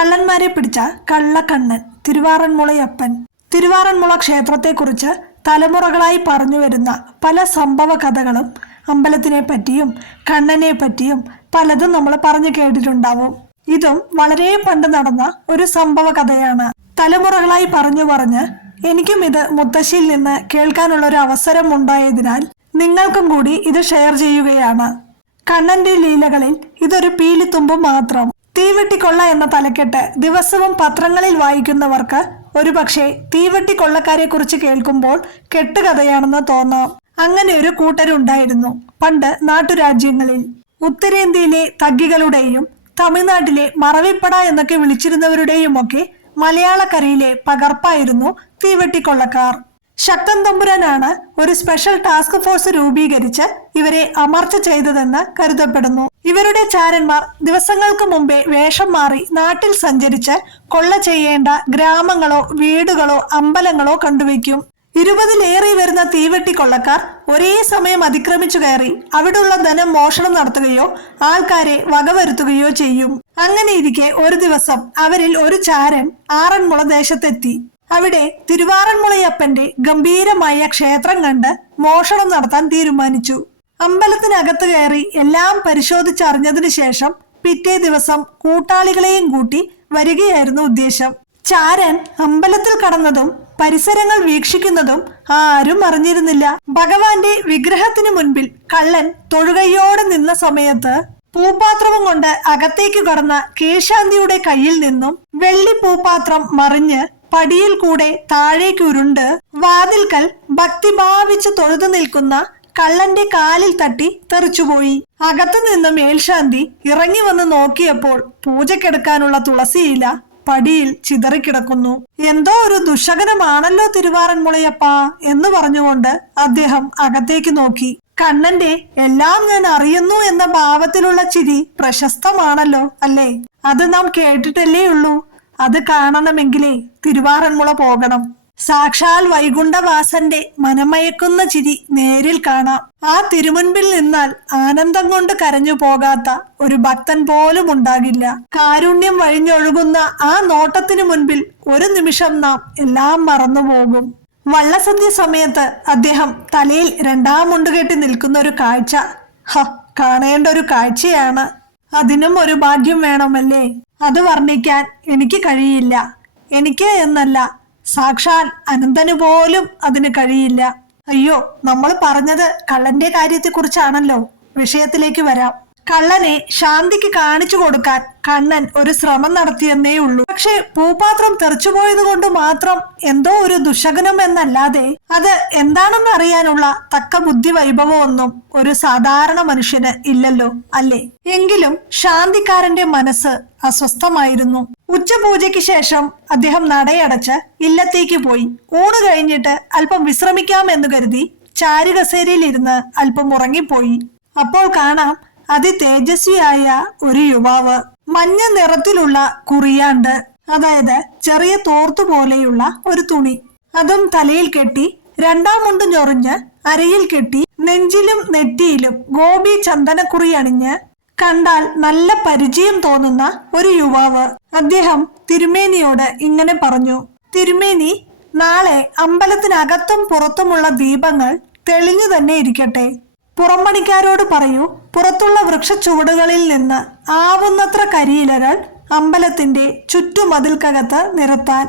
കള്ളന്മാരെ പിടിച്ച കള്ളക്കണ്ണൻ തിരുവാറന്മുളയപ്പൻ. തിരുവാറന്മുള ക്ഷേത്രത്തെക്കുറിച്ച് തലമുറകളായി പറഞ്ഞു വരുന്ന പല സംഭവ കഥകളും അമ്പലത്തിനെ പറ്റിയും കണ്ണനെ പറ്റിയും പലതും നമ്മൾ പറഞ്ഞു കേട്ടിട്ടുണ്ടാവും. ഇതും വളരെ പണ്ട് നടന്ന ഒരു സംഭവ കഥയാണ്. തലമുറകളായി പറഞ്ഞു പറഞ്ഞ് എനിക്കും ഇത് മുത്തശ്ശിയിൽ നിന്ന് കേൾക്കാനുള്ള ഒരു അവസരം ഉണ്ടായതിനാൽ നിങ്ങൾക്കും കൂടി ഇത് ഷെയർ ചെയ്യുകയാണ്. കണ്ണന്റെ ലീലകളിൽ ഇതൊരു പീലിത്തുമ്പ് മാത്രം. തീവെട്ടിക്കൊള്ള എന്ന തലക്കെട്ട് ദിവസവും പത്രങ്ങളിൽ വായിക്കുന്നവർക്ക് ഒരുപക്ഷെ തീവെട്ടിക്കൊള്ളക്കാരെ കുറിച്ച് കേൾക്കുമ്പോൾ കെട്ടുകഥയാണെന്ന് തോന്നാം. അങ്ങനെ ഒരു കൂട്ടരുണ്ടായിരുന്നു പണ്ട് നാട്ടുരാജ്യങ്ങളിൽ. ഉത്തരേന്ത്യയിലെ തഗ്ഗികളുടെയും തമിഴ്നാട്ടിലെ മറവിപ്പട എന്നൊക്കെ വിളിച്ചിരുന്നവരുടെയും ഒക്കെ മലയാളക്കരയിലെ പകർപ്പായിരുന്നു തീവെട്ടിക്കൊള്ളക്കാർ. ശക്തൻ തമ്പുരാനാണ് ഒരു സ്പെഷ്യൽ ടാസ്ക് ഫോഴ്സ് രൂപീകരിച്ച് ഇവരെ അമർച്ച ചെയ്തതെന്ന് കരുതപ്പെടുന്നു. ഇവരുടെ ചാരന്മാർ ദിവസങ്ങൾക്ക് മുമ്പേ വേഷം മാറി നാട്ടിൽ സഞ്ചരിച്ച് കൊള്ള ചെയ്യേണ്ട ഗ്രാമങ്ങളോ വീടുകളോ അമ്പലങ്ങളോ കണ്ടുവയ്ക്കും. 20-ലേറെ വരുന്ന തീവെട്ടിക്കൊള്ളക്കാർ ഒരേ സമയം അതിക്രമിച്ചു കയറി അവിടെയുള്ള ധനം മോഷണം നടത്തുകയോ ആൾക്കാരെ വകവരുത്തുകയോ ചെയ്യും. അങ്ങനെയിരിക്കെ ഒരു ദിവസം അവരിൽ ഒരു ചാരൻ ആറന്മുള ദേശത്തെത്തി. അവിടെ തിരുവാറന്മുളയപ്പന്റെ ഗംഭീരമായ ക്ഷേത്രം കണ്ട് മോഷണം നടത്താൻ തീരുമാനിച്ചു. അമ്പലത്തിനകത്ത് കയറി എല്ലാം പരിശോധിച്ചറിഞ്ഞതിനു ശേഷം പിറ്റേ ദിവസം കൂട്ടാളികളെയും കൂട്ടി വരികയായിരുന്നു ഉദ്ദേശം. ചാരൻ അമ്പലത്തിൽ കടന്നതും പരിസരങ്ങൾ വീക്ഷിക്കുന്നതും ആരും അറിഞ്ഞിരുന്നില്ല. ഭഗവാന്റെ വിഗ്രഹത്തിന് മുൻപിൽ കള്ളൻ തൊഴുകയോടെ നിന്ന സമയത്ത് പൂപ്പാത്രവും കൊണ്ട് അകത്തേക്ക് കടന്ന കീഴ്ശാന്തിയുടെ കയ്യിൽ നിന്നും വെള്ളി പൂപ്പാത്രം മറിഞ്ഞ് പടിയിൽ കൂടെ താഴേക്ക് ഉരുണ്ട് വാതിൽക്കൽ ഭക്തി ഭാവിച്ച് തൊഴുതു നിൽക്കുന്ന കള്ളന്റെ കാലിൽ തട്ടി തെറിച്ചുപോയി. അകത്തു നിന്നും മേൽശാന്തി ഇറങ്ങി വന്ന് നോക്കിയപ്പോൾ പൂജക്കെടുക്കാനുള്ള തുളസിയില പടിയിൽ ചിതറിക്കിടക്കുന്നു. എന്തോ ഒരു ദുശകനമാണല്ലോ തിരുവാറന്മുളയപ്പ എന്ന് പറഞ്ഞുകൊണ്ട് അദ്ദേഹം അകത്തേക്ക് നോക്കി. കണ്ണന്റെ എല്ലാം ഞാൻ അറിയുന്നു എന്ന ഭാവത്തിലുള്ള ചിരി പ്രശസ്തമാണല്ലോ അല്ലേ? അത് നാം കേട്ടിട്ടല്ലേ ഉള്ളൂ. അത് കാണണമെങ്കിലേ തിരുവാറന്മുള പോകണം. സാക്ഷാൽ വൈകുണ്ഠവാസന്റെ മനമയക്കുന്ന ചിരി നേരിൽ കാണാം. ആ തിരുമുൻപിൽ നിന്നാൽ ആനന്ദം കൊണ്ട് കരഞ്ഞു പോകാത്ത ഒരു ഭക്തൻ പോലും ഉണ്ടാകില്ല. കാരുണ്യം വഴിഞ്ഞൊഴുകുന്ന ആ നോട്ടത്തിനു മുൻപിൽ ഒരു നിമിഷം നാം എല്ലാം മറന്നുപോകും. വള്ളസദ്യ സമയത്ത് അദ്ദേഹം തലയിൽ 2 മുണ്ടുകെട്ടി നിൽക്കുന്ന ഒരു കാഴ്ച കാണേണ്ട ഒരു കാഴ്ചയാണ്. അതിനും ഒരു ഭാഗ്യം വേണമല്ലേ? അത് വർണ്ണിക്കാൻ എനിക്ക് കഴിയില്ല. എനിക്ക് എന്നല്ല, സാക്ഷാൽ അനന്തന് പോലും അതിന് കഴിയില്ല. അയ്യോ, നമ്മൾ പറഞ്ഞത് കള്ളന്റെ കാര്യത്തെക്കുറിച്ചാണല്ലോ. വിഷയത്തിലേക്ക് വരാം. കള്ളനെ ശാന്തിക്ക് കാണിച്ചു കൊടുക്കാൻ കണ്ണൻ ഒരു ശ്രമം നടത്തിയെന്നേ ഉള്ളൂ. പക്ഷെ പൂപ്പാത്രം തെറിച്ചുപോയത് കൊണ്ട് മാത്രം എന്തോ ഒരു ദുശകനം എന്നല്ലാതെ അത് എന്താണെന്ന് അറിയാനുള്ള തക്ക ബുദ്ധി വൈഭവമൊന്നും ഒരു സാധാരണ മനുഷ്യന് ഇല്ലല്ലോ, അല്ലേ? എങ്കിലും ശാന്തിക്കാരന്റെ മനസ്സ് അസ്വസ്ഥമായിരുന്നു. ഉച്ചപൂജയ്ക്ക് ശേഷം അദ്ദേഹം നടയടച്ച് ഇല്ലത്തേക്ക് പോയി. ഊണ് കഴിഞ്ഞിട്ട് അല്പം വിശ്രമിക്കാമെന്ന് കരുതി ചാരുകസേരയിലിരുന്ന് അല്പം ഉറങ്ങിപ്പോയി. അപ്പോൾ കാണാം അതിതേജസ്വിയായ ഒരു യുവാവ്. മഞ്ഞ നിറത്തിലുള്ള കുറിയാണ്ട്, അതായത് ചെറിയ തോർത്തു പോലെയുള്ള ഒരു തുണി, അതും തലയിൽ കെട്ടി 2 മുണ്ട് ഞൊറിഞ്ഞ് അരയിൽ കെട്ടി നെഞ്ചിലും നെറ്റിയിലും ഗോപി ചന്ദനക്കുറി അണിഞ്ഞ് കണ്ടാൽ നല്ല പരിചയം തോന്നുന്ന ഒരു യുവാവ്. അദ്ദേഹം തിരുമേനിയോട് ഇങ്ങനെ പറഞ്ഞു: തിരുമേനി, നാളെ അമ്പലത്തിനകത്തും പുറത്തുമുള്ള ദീപങ്ങൾ തെളിഞ്ഞു തന്നെ ഇരിക്കട്ടെ. പുറംപണിക്കാരോട് പറയൂ, പുറത്തുള്ള വൃക്ഷച്ചുവടുകളിൽ നിന്ന് ആവുന്നത്ര കരിയിലകൾ അമ്പലത്തിന്റെ ചുറ്റുമതിൽക്കകത്ത് നിരത്താൻ.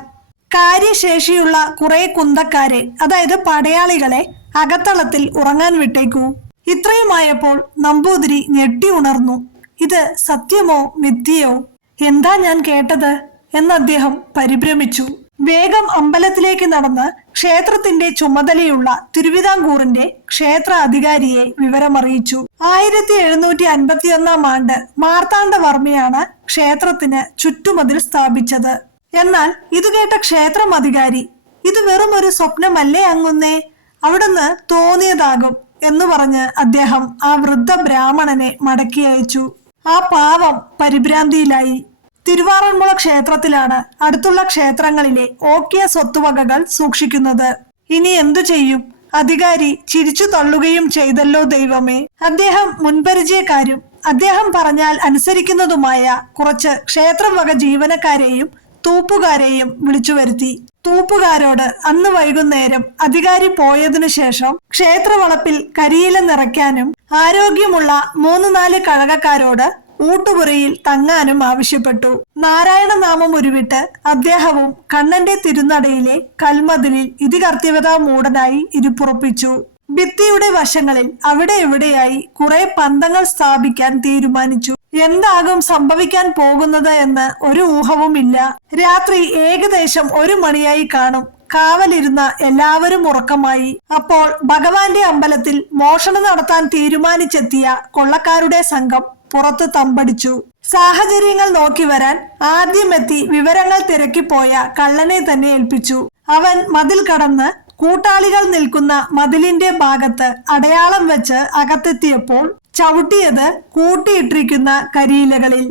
കാര്യശേഷിയുള്ള കുറെ കുന്തക്കാരെ, അതായത് പടയാളികളെ അകത്തളത്തിൽ ഉറങ്ങാൻ വിട്ടേക്കൂ. ഇത്രയുമായപ്പോൾ നമ്പൂതിരി ഞെട്ടി ഉണർന്നു. ഇത് സത്യമോ മിഥ്യയോ? എന്താ ഞാൻ കേട്ടത് എന്ന് അദ്ദേഹം പരിഭ്രമിച്ചു. വേഗം അമ്പലത്തിലേക്ക് നടന്ന് ക്ഷേത്രത്തിന്റെ ചുമതലയുള്ള തിരുവിതാംകൂറിന്റെ ക്ഷേത്ര അധികാരിയെ വിവരമറിയിച്ചു. 1751 ആണ്ട് മാർത്താണ്ഡവർമ്മയാണ് ക്ഷേത്രത്തിന് ചുറ്റുമതിൽ സ്ഥാപിച്ചത്. എന്നാൽ ഇത് കേട്ട ക്ഷേത്രം അധികാരി, ഇത് വെറും ഒരു സ്വപ്നമല്ലേ അങ്ങുന്നേ, അവിടുന്ന് തോന്നിയതാകും എന്ന് പറഞ്ഞ് അദ്ദേഹം ആ വൃദ്ധ ബ്രാഹ്മണനെ മടക്കി അയച്ചു. ആ പാവം പരിഭ്രാന്തിയിലായി. തിരുവാറന്മുള ക്ഷേത്രത്തിലാണ് അടുത്തുള്ള ക്ഷേത്രങ്ങളിലെ ഓക്കിയ സ്വത്തുവകകൾ സൂക്ഷിക്കുന്നത്. ഇനി എന്തു ചെയ്യും? അധികാരി ചിരിച്ചു തള്ളുകയും ചെയ്തല്ലോ ദൈവമേ. അദ്ദേഹം മുൻപരിചയക്കാരും അദ്ദേഹം പറഞ്ഞാൽ അനുസരിക്കുന്നതുമായ കുറച്ച് ക്ഷേത്രം വക ജീവനക്കാരെയും തൂപ്പുകാരെയും വിളിച്ചു വരുത്തി. തൂപ്പുകാരോട് അന്ന് വൈകുന്നേരം അധികാരി പോയതിനു ശേഷം ക്ഷേത്രവളപ്പിൽ കരിയില നിറയ്ക്കാനും ആരോഗ്യമുള്ള 3-4 കഴകക്കാരോട് ഊട്ടുപുരയിൽ തങ്ങാനും ആവശ്യപ്പെട്ടു. നാരായണ നാമം ഉരുവിട്ട് അദ്ദേഹവും കണ്ണന്റെ തിരുനടയിലെ കൽമതിലിൽ ഇതികർത്യവതാ മൂടനായി ഇരിപ്പുറപ്പിച്ചു. ഭിത്തിയുടെ വശങ്ങളിൽ അവിടെ എവിടെയായി കുറെ പന്തങ്ങൾ സ്ഥാപിക്കാൻ തീരുമാനിച്ചു. എന്താകും സംഭവിക്കാൻ പോകുന്നത് എന്ന് ഒരു ഊഹവുമില്ല. രാത്രി ഏകദേശം 1 മണിയായി കാണും. കാവലിരുന്ന എല്ലാവരും ഉറക്കമായി. അപ്പോൾ ഭഗവാന്റെ അമ്പലത്തിൽ മോഷണം നടത്താൻ തീരുമാനിച്ചെത്തിയ കൊള്ളക്കാരുടെ സംഘം പുറത്ത് തമ്പടിച്ചു. സാഹചര്യങ്ങൾ നോക്കി വരാൻ ആദ്യമെത്തി വിവരങ്ങൾ തിരക്കിപ്പോയ കള്ളനെ തന്നെ ഏൽപ്പിച്ചു. അവൻ മതിൽ കടന്ന് കൂട്ടാളികൾ നിൽക്കുന്ന മതിലിന്റെ ഭാഗത്ത് അടയാളം വെച്ച് അകത്തെത്തിയപ്പോൾ ചവിട്ടിയത് കൂട്ടിയിട്ടിരിക്കുന്ന കരിയിലകളിൽ.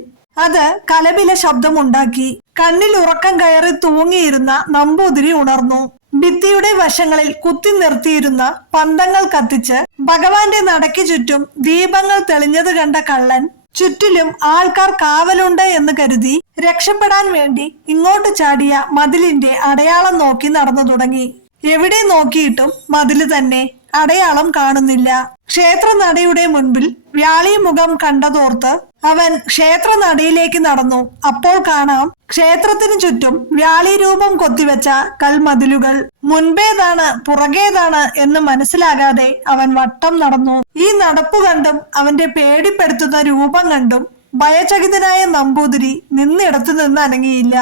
അത് കലപില ശബ്ദമുണ്ടാക്കി. കണ്ണിൽ ഉറക്കം കയറി തൂങ്ങിയിരുന്ന നമ്പൂതിരി ഉണർന്നു. ഭിത്തിയുടെ വശങ്ങളിൽ കുത്തി നിർത്തിയിരുന്ന പന്തങ്ങൾ കത്തിച്ച് ഭഗവാന്റെ നടയ്ക്ക് ചുറ്റും ദീപങ്ങൾ തെളിഞ്ഞത് കണ്ട കള്ളൻ ചുറ്റിലും ആൾക്കാർ കാവലുണ്ട് എന്ന് കരുതി രക്ഷപ്പെടാൻ വേണ്ടി ഇങ്ങോട്ട് ചാടിയ മതിലിന്റെ അടയാളം നോക്കി നടന്നു തുടങ്ങി. എവിടെ നോക്കിയിട്ടും മതില് തന്നെ, അടയാളം കാണുന്നില്ല. ക്ഷേത്രനടയുടെ മുൻപിൽ വ്യാളി മുഖം കണ്ടതോർത്ത് അവൻ ക്ഷേത്രനടയിലേക്ക് നടന്നു. അപ്പോൾ കാണാം ക്ഷേത്രത്തിനു ചുറ്റും വ്യാളി രൂപം കൊത്തിവെച്ച കൽമതിലുകൾ. മുൻപേതാണ് പുറകേതാണ് എന്ന് മനസ്സിലാകാതെ അവൻ വട്ടം നടന്നു. ഈ നടപ്പു കണ്ടും അവന്റെ പേടിപ്പെടുത്തുന്ന രൂപം കണ്ടും ഭയചകിതനായ നമ്പൂതിരി നിന്നിടത്തു നിന്ന് അനങ്ങിയില്ല.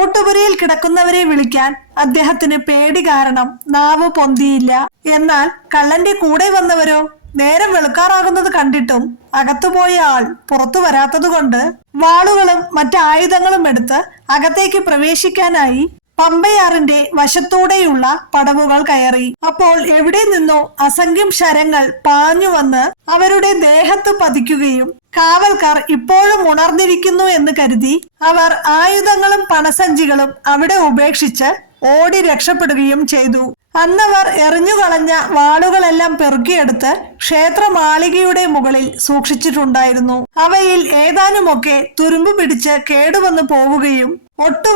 ഊട്ടുപുരയിൽ കിടക്കുന്നവരെ വിളിക്കാൻ അദ്ദേഹത്തിന് പേടി കാരണം നാവ് പൊന്തിയില്ല. എന്നാൽ കള്ളന്റെ കൂടെ വന്നവരോ നേരം വെളുക്കാറാകുന്നത് കണ്ടിട്ടും അകത്തുപോയ ആൾ പുറത്തു വരാത്തതുകൊണ്ട് വാളുകളും മറ്റായുധങ്ങളും എടുത്ത് അകത്തേക്ക് പ്രവേശിക്കാനായി പമ്പയാറിന്റെ വശത്തൂടെയുള്ള പടവുകൾ കയറി. അപ്പോൾ എവിടെ നിന്നോ അസംഖ്യം ശരങ്ങൾ പാഞ്ഞു വന്ന് അവരുടെ ദേഹത്ത് പതിക്കുകയും കാവൽക്കാർ ഇപ്പോഴും ഉണർന്നിരിക്കുന്നു എന്ന് കരുതി അവർ ആയുധങ്ങളും പണസഞ്ചികളും അവിടെ ഉപേക്ഷിച്ച് ഓടി രക്ഷപ്പെടുകയും ചെയ്തു. അന്നവർ എറിഞ്ഞുകളഞ്ഞ വാളുകളെല്ലാം പെറുക്കിയെടുത്ത് ക്ഷേത്രമാളികയുടെ മുകളിൽ സൂക്ഷിച്ചിട്ടുണ്ടായിരുന്നു. അവയിൽ ഏതാനുമൊക്കെ തുരുമ്പ് പിടിച്ച് കേടുവന്നു പോവുകയും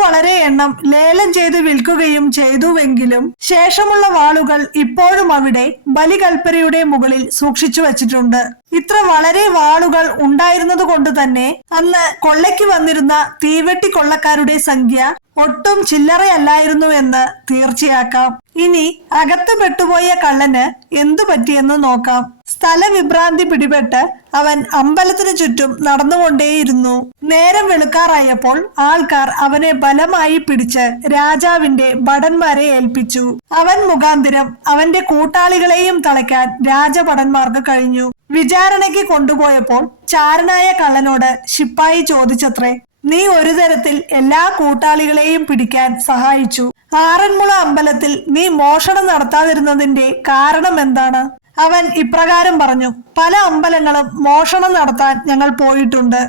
വളരെ എണ്ണം ലേലം ചെയ്ത് വിൽക്കുകയും ചെയ്തുവെങ്കിലും ശേഷമുള്ള വാളുകൾ ഇപ്പോഴും അവിടെ ബലികൽപ്പരയുടെ മുകളിൽ സൂക്ഷിച്ചു വച്ചിട്ടുണ്ട്. ഇത്ര വളരെ വാളുകൾ ഉണ്ടായിരുന്നത് കൊണ്ട് തന്നെ അന്ന് കൊള്ളയ്ക്ക് വന്നിരുന്ന തീവെട്ടി കൊള്ളക്കാരുടെ സംഖ്യ ഒട്ടും ചില്ലറയല്ലായിരുന്നു എന്ന് തീർച്ചയാക്കാം. ഇനി അകത്ത് പെട്ടുപോയ കള്ളന് എന്തു പറ്റിയെന്ന് നോക്കാം. സ്ഥലവിഭ്രാന്തി പിടിപെട്ട് അവൻ അമ്പലത്തിനു ചുറ്റും നടന്നുകൊണ്ടേയിരുന്നു. നേരം വെളുക്കാറായപ്പോൾ ആൾക്കാർ അവനെ ബലമായി പിടിച്ച് രാജാവിന്റെ ഭടന്മാരെ ഏൽപ്പിച്ചു. അവൻ മുഖാന്തിരം അവന്റെ കൂട്ടാളികളെയും തളയ്ക്കാൻ രാജഭടന്മാർക്ക് കഴിഞ്ഞു. വിചാരണയ്ക്ക് കൊണ്ടുപോയപ്പോൾ ചാരനായ കള്ളനോട് ശിപ്പായി ചോദിച്ചത്രേ, നീ ഒരു തരത്തിൽ എല്ലാ കൂട്ടാളികളെയും പിടിക്കാൻ സഹായിച്ചു. ആറന്മുള അമ്പലത്തിൽ നീ മോഷണം നടത്താതിരുന്നതിന്റെ കാരണം എന്താണ്? അവൻ ഇപ്രകാരം പറഞ്ഞു, പല അമ്പലങ്ങളും മോഷണം നടത്താൻ ഞങ്ങൾ പോയിട്ടുണ്ട്.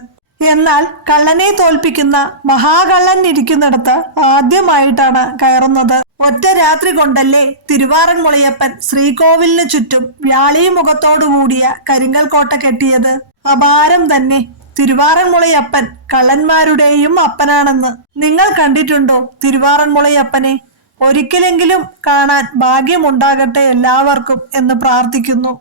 എന്നാൽ കള്ളനെ തോൽപ്പിക്കുന്ന മഹാകള്ളൻ ഇരിക്കുന്നിടത്ത് ആദ്യമായിട്ടാണ് കയറുന്നത്. ഒറ്റ രാത്രി കൊണ്ടല്ലേ തിരുവാറന്മുളയപ്പൻ ശ്രീകോവിലിന് ചുറ്റും വ്യാളി മുഖത്തോടുകൂടിയ കരിങ്കൽ കോട്ട കെട്ടിയത്. അപാരം തന്നെ. തിരുവാറന്മുളയപ്പൻ കള്ളന്മാരുടെയും അപ്പനാണെന്ന് നിങ്ങൾ കണ്ടിട്ടുണ്ടോ തിരുവാറന്മുളയപ്പനെ? ഒരിക്കലെങ്കിലും കാണാൻ ഭാഗ്യമുണ്ടാകട്ടെ എല്ലാവർക്കും എന്ന് പ്രാർത്ഥിക്കുന്നു.